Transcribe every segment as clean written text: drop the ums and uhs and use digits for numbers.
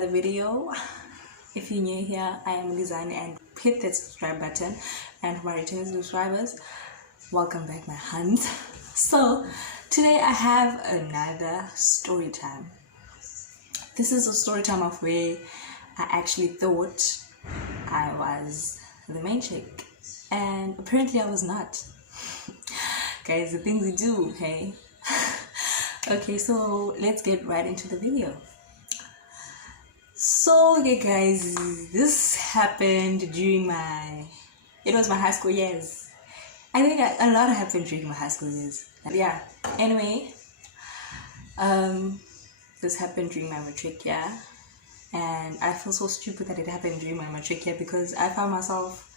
another video. If you're new here, I am Lizani, and hit that subscribe button. And for my returning subscribers, welcome back, my huns. So today I have another story time. This is a story time of where I actually thought I was the main chick, and apparently I was not. Guys, the things we do, okay? Okay, so let's get right into the video. So, okay guys, this happened during it was my high school years. I think a lot happened during my high school years. Yeah, anyway, this happened during my matric year, and I feel so stupid that it happened during my matric year because I found myself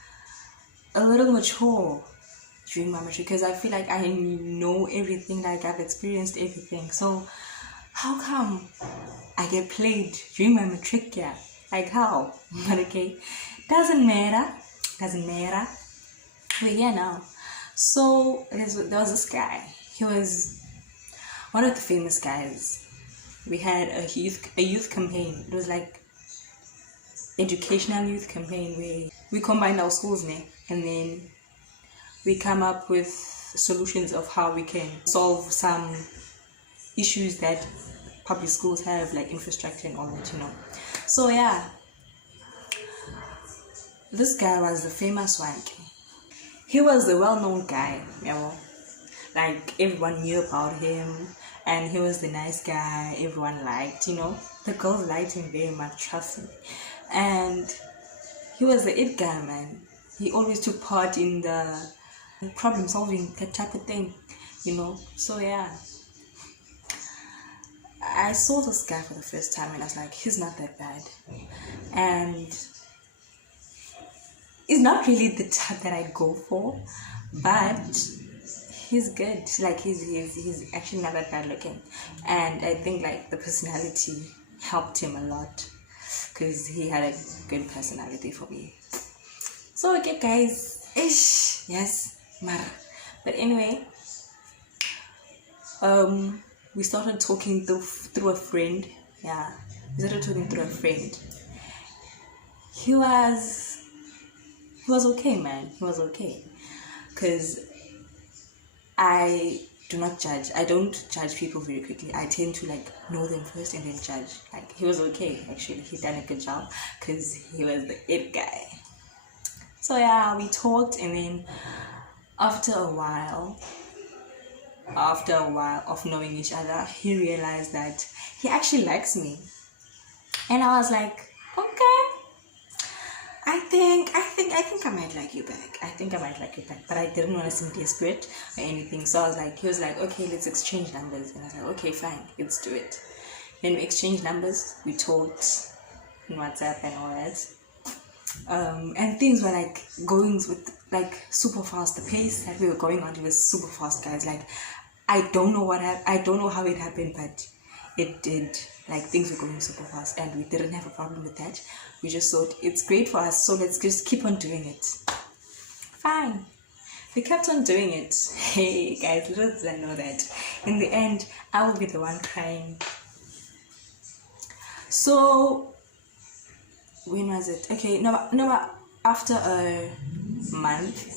a little mature during my matric, because I feel like I know everything, like I've experienced everything. So how come I get played during my matric year? Like how? But okay, doesn't matter. We're here now. So there was this guy. He was one of the famous guys. We had a youth campaign. It was like educational youth campaign where we combined our schools, and then we come up with solutions of how we can solve some issues that public schools have, like infrastructure and all that, So yeah, this guy was the famous one. He was the well-known guy, like everyone knew about him, and he was the nice guy everyone liked, The girls liked him very much, trust me. And he was the it guy, man. He always took part in the problem solving, that type of thing, So yeah, I saw this guy for the first time and I was like, he's not that bad. And he's not really the type that I'd go for, but he's good. Like he's actually not that bad looking. And I think like the personality helped him a lot, because he had a good personality for me. So okay guys, yes, Mara. But anyway, we started talking through a friend. Yeah, we started talking through a friend. He was okay, man. He was okay, because I do not judge. I don't judge people very quickly. I tend to know them first and then judge. He was okay, actually. He done a good job because he was the it guy. So yeah, we talked, and then after a while of knowing each other, he realized that he actually likes me. And I was like, okay, I think I might like you back. But I didn't want to seem desperate or anything. So he was like, okay, let's exchange numbers. And I was like, okay, fine, let's do it. Then we exchanged numbers, we talked on WhatsApp and all that. And things were going with super fast. The pace that we were going on, it was super fast, guys. I don't know I don't know how it happened, but it did. Things were going super fast, and we didn't have a problem with that. We just thought it's great for us, so let's just keep on doing it. Fine, we kept on doing it. Hey guys, little did I know that in the end I will be the one crying. So when was it? Okay, no, after a month,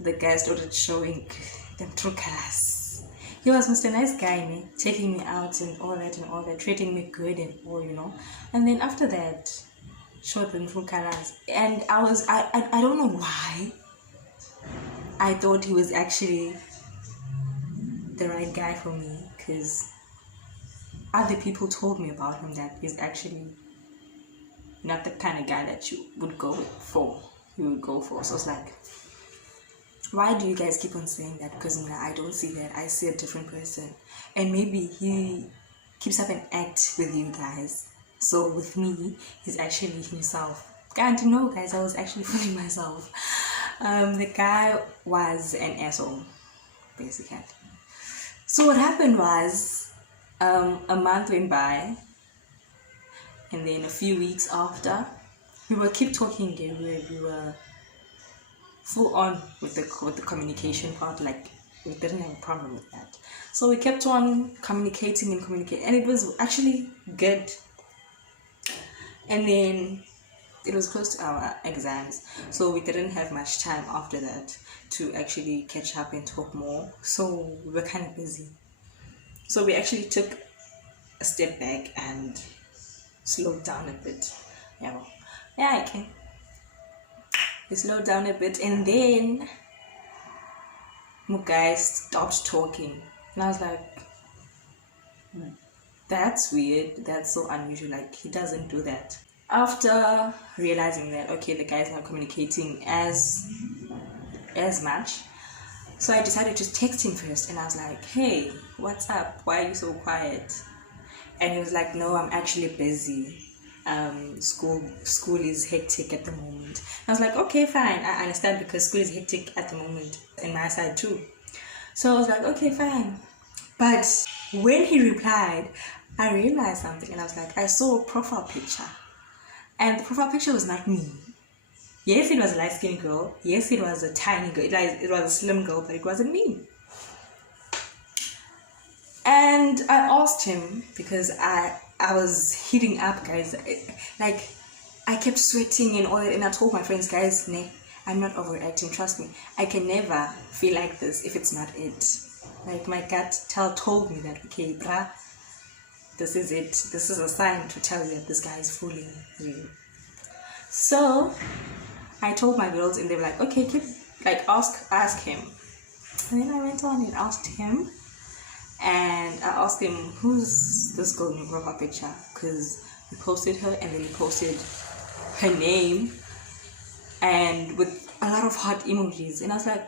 the guy started showing them true colors. He was Mr. Nice Guy, taking me out and all that, treating me good and all, And then after that, showed them true colors. And I don't know why I thought he was actually the right guy for me, because other people told me about him that he's actually not the kind of guy that you would go for. So it's like, why do you guys keep on saying that? Because I don't see that. I see a different person. And maybe he keeps up an act with you guys. So with me, he's actually himself. Guys, I was actually fooling myself. The guy was an asshole, basically. So what happened was, a month went by, and then a few weeks after, we were keep talking again. We were full on with the communication part, we didn't have a problem with that. So we kept on communicating, and it was actually good. And then it was close to our exams, so we didn't have much time after that to actually catch up and talk more. So we were kind of busy. So we actually took a step back and slowed down a bit. Okay. We slowed down a bit, and then Mugai stopped talking, and I was like, that's weird, that's so unusual, like he doesn't do that. After realizing that, okay, the guy's not communicating as much, so I decided to text him first, and I was like, hey, what's up, why are you so quiet? And he was like, no, I'm actually busy. School is hectic at the moment. I was like, okay, fine, I understand, because school is hectic at the moment in my side too. So I was like, okay, fine. But when he replied, I realized something, and I was like, I saw a profile picture, and the profile picture was not me. Yes, it was a light-skinned girl. Yes, it was a tiny girl. It was a slim girl, but it wasn't me. And I asked him, because I was heating up, guys. Like, I kept sweating and all that, and I told my friends, guys, I'm not overacting, trust me. I can never feel like this if it's not it. Like, my gut told me that, okay, brah, this is it. This is a sign to tell you that this guy is fooling you. So I told my girls, and they were like, okay, ask him. And then I went on and asked him. And I asked him, who's this girl in your profile picture? Because he posted her, and then he posted her name, and with a lot of heart emojis. And I was like,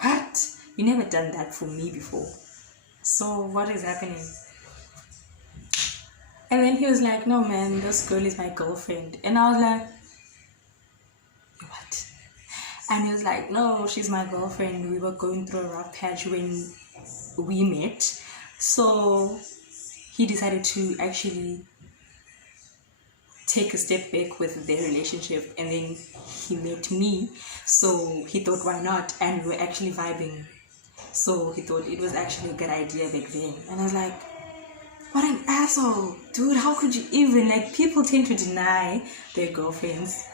what? You never done that for me before. So what is happening? And then he was like, no man, this girl is my girlfriend. And I was like, what? And he was like, no, she's my girlfriend. We were going through a rough patch when we met, so he decided to actually take a step back with their relationship, and then he met me, so he thought, why not? And we were actually vibing, so he thought it was actually a good idea back then. And I was like, what an asshole, dude, how could you even, like, people tend to deny their girlfriends.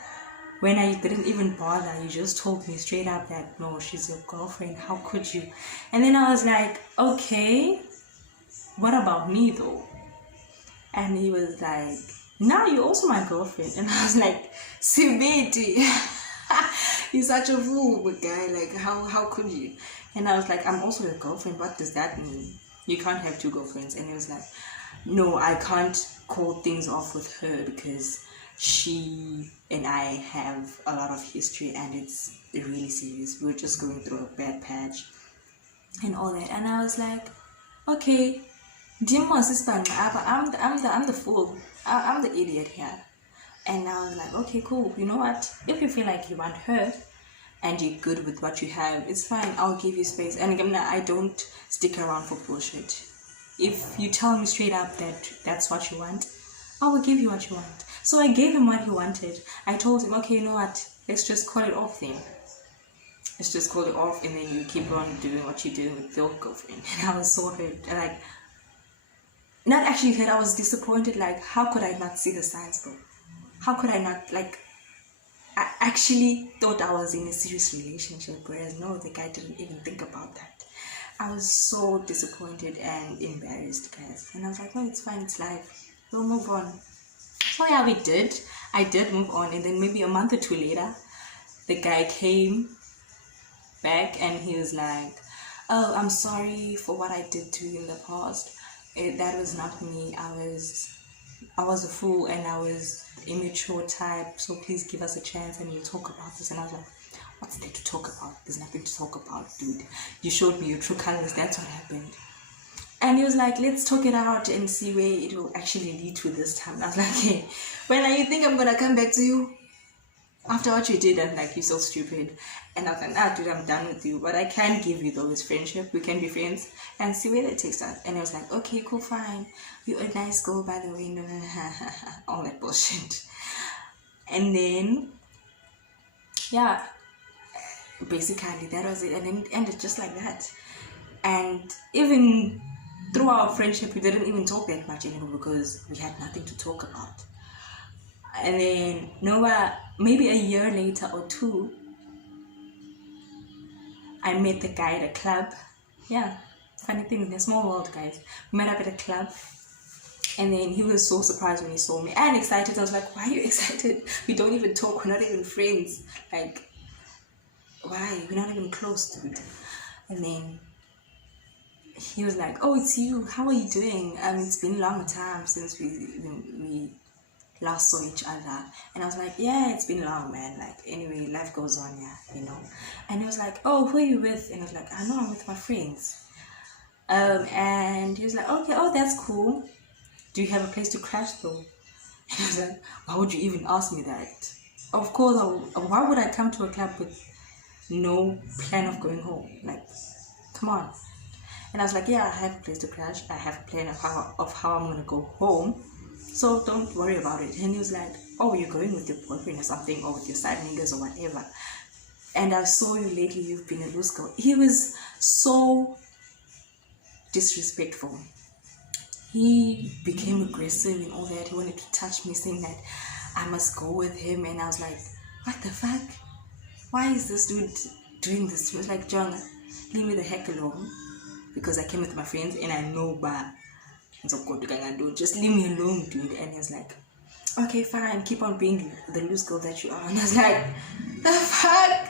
When I didn't even bother, you just told me straight up that, no, she's your girlfriend, how could you? And then I was like, okay, what about me though? And he was like, now you're also my girlfriend. And I was like, Sibeti, you're such a fool, guy, like, how could you? And I was like, I'm also your girlfriend, what does that mean? You can't have two girlfriends. And he was like, no, I can't call things off with her because she and I have a lot of history, and it's really serious. We're just going through a bad patch and all that. And I was like, okay, I'm the fool. I'm the idiot here. And I was like, okay, cool. You know what? If you feel like you want her and you're good with what you have, it's fine. I'll give you space. And again, I don't stick around for bullshit. If you tell me straight up that that's what you want, I will give you what you want. So I gave him what he wanted. I told him, okay, you know what? Let's just call it off then. Let's just call it off, and then you keep on doing what you're doing with your girlfriend. And I was so hurt. Like, not actually hurt, I was disappointed. Like, how could I not see the signs, bro? How could I not, like, I actually thought I was in a serious relationship, whereas no, the guy didn't even think about that. I was so disappointed and embarrassed, guys. And I was like, no, it's fine, it's life. We'll move on. So yeah, we did. I did move on, and then maybe a month or two later, the guy came back and he was like, oh, I'm sorry for what I did to you in the past. That was not me. I was a fool, and I was the immature type, so please give us a chance and we'll talk about this. And I was like, what's there to talk about? There's nothing to talk about, dude. You showed me your true colors, that's what happened. And he was like, let's talk it out and see where it will actually lead to this time. I was like, hey, when are you think I'm gonna come back to you? After what you did, I'm like, you're so stupid. And I was like, nah, dude, I'm done with you. But I can give you though is friendship. We can be friends and see where that takes us. And I was like, okay, cool, fine. You're a nice girl, by the way. All that bullshit. And then, yeah, basically that was it. And then it ended just like that. And even through our friendship, we didn't even talk that much anymore because we had nothing to talk about. And then maybe a year later or two, I met the guy at a club. Yeah, funny thing, in a small world, guys. We met up at a club, and then he was so surprised when he saw me and excited. I was like, why are you excited? We don't even talk, we're not even friends. Like, why? We're not even close, dude. And then he was like, oh, it's you, how are you doing? It's been a long time since we last saw each other. And I was like, yeah, it's been long, man. Like, anyway, life goes on, yeah. And he was like, oh, who are you with? And I was like, I know, I'm with my friends. And he was like, okay, oh, that's cool. Do you have a place to crash though? And I was like, why would you even ask me that? Of course, why would I come to a club with no plan of going home? Like, come on. And I was like, yeah, I have a place to crash. I have a plan of how I'm going to go home. So don't worry about it. And he was like, oh, you're going with your boyfriend or something, or with your side niggas or whatever. And I saw you lately, you've been a loose girl. He was so disrespectful. He became aggressive and all that. He wanted to touch me, saying that I must go with him. And I was like, what the fuck? Why is this dude doing this? He was like, John, leave me the heck alone. Because I came with my friends and I know just leave me alone, dude. And he was like, okay, fine, keep on being the loose girl that you are. And I was like, the fuck?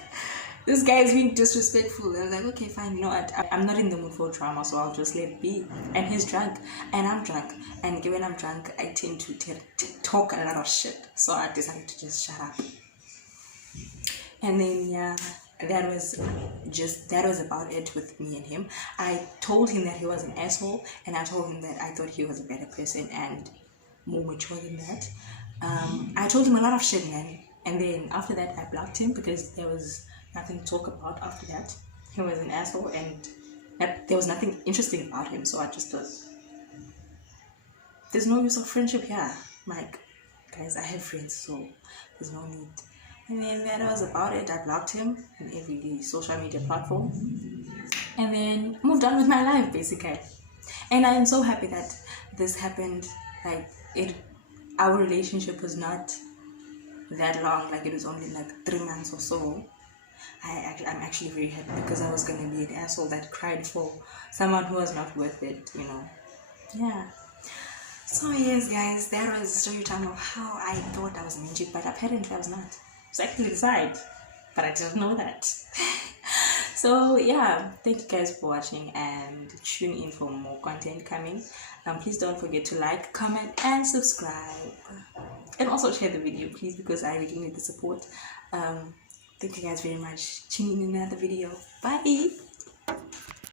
This guy is being disrespectful. And I was like, okay, fine, you know what? I'm not in the mood for drama, so I'll just let it be. And he's drunk, and I'm drunk. And when I'm drunk, I tend to talk a lot of shit. So I decided to just shut up. And then, yeah, that was about it with me and him. I told him that he was an asshole, and I told him that I thought he was a better person and more mature than that. I told him a lot of shit, man. And then after that, I blocked him because there was nothing to talk about after that. He was an asshole and there was nothing interesting about him. So I just thought, there's no use of friendship here. Like, guys, I have friends, so there's no need. And then that was about it. I blocked him on every social media platform. And then moved on with my life, basically. And I am so happy that this happened. Like, our relationship was not that long. Like, it was only like 3 months or so. I'm actually very happy because I was going to be an asshole that cried for someone who was not worth it, Yeah. So yes, guys, that was a story time of how I thought I was magic, but apparently I was not. It's actually inside, but I didn't know that. So yeah, thank you guys for watching and tune in for more content coming. Please don't forget to like, comment, and subscribe. And also share the video, please, because I really need the support. Thank you guys very much. Tune in another video. Bye.